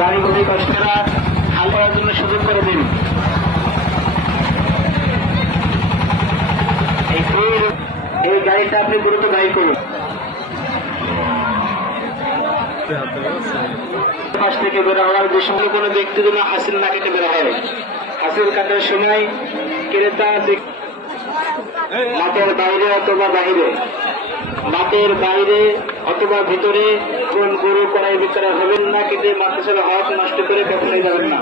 গাড়িগুলি কষ্টেরা হাল করার জন্য সুযোগ করে দিন। এই গাড়িটা আপনি দ্রুত গাড়ি করুন। পাশ থেকে বের হওয়ার যে সময় কোনো ব্যক্তি যেন হাসিল না কেটে বের হয়। হাসিল কাটার সময় ক্রেতা মাঠের বাইরে অথবা বাহিরে, মাঠের বাইরে অথবা ভিতরে কোন গরু কড়াই ভিতরে হবেন না, কিন্তু মাদ্রাসার হক নষ্ট করে কখনোই যাবেন না।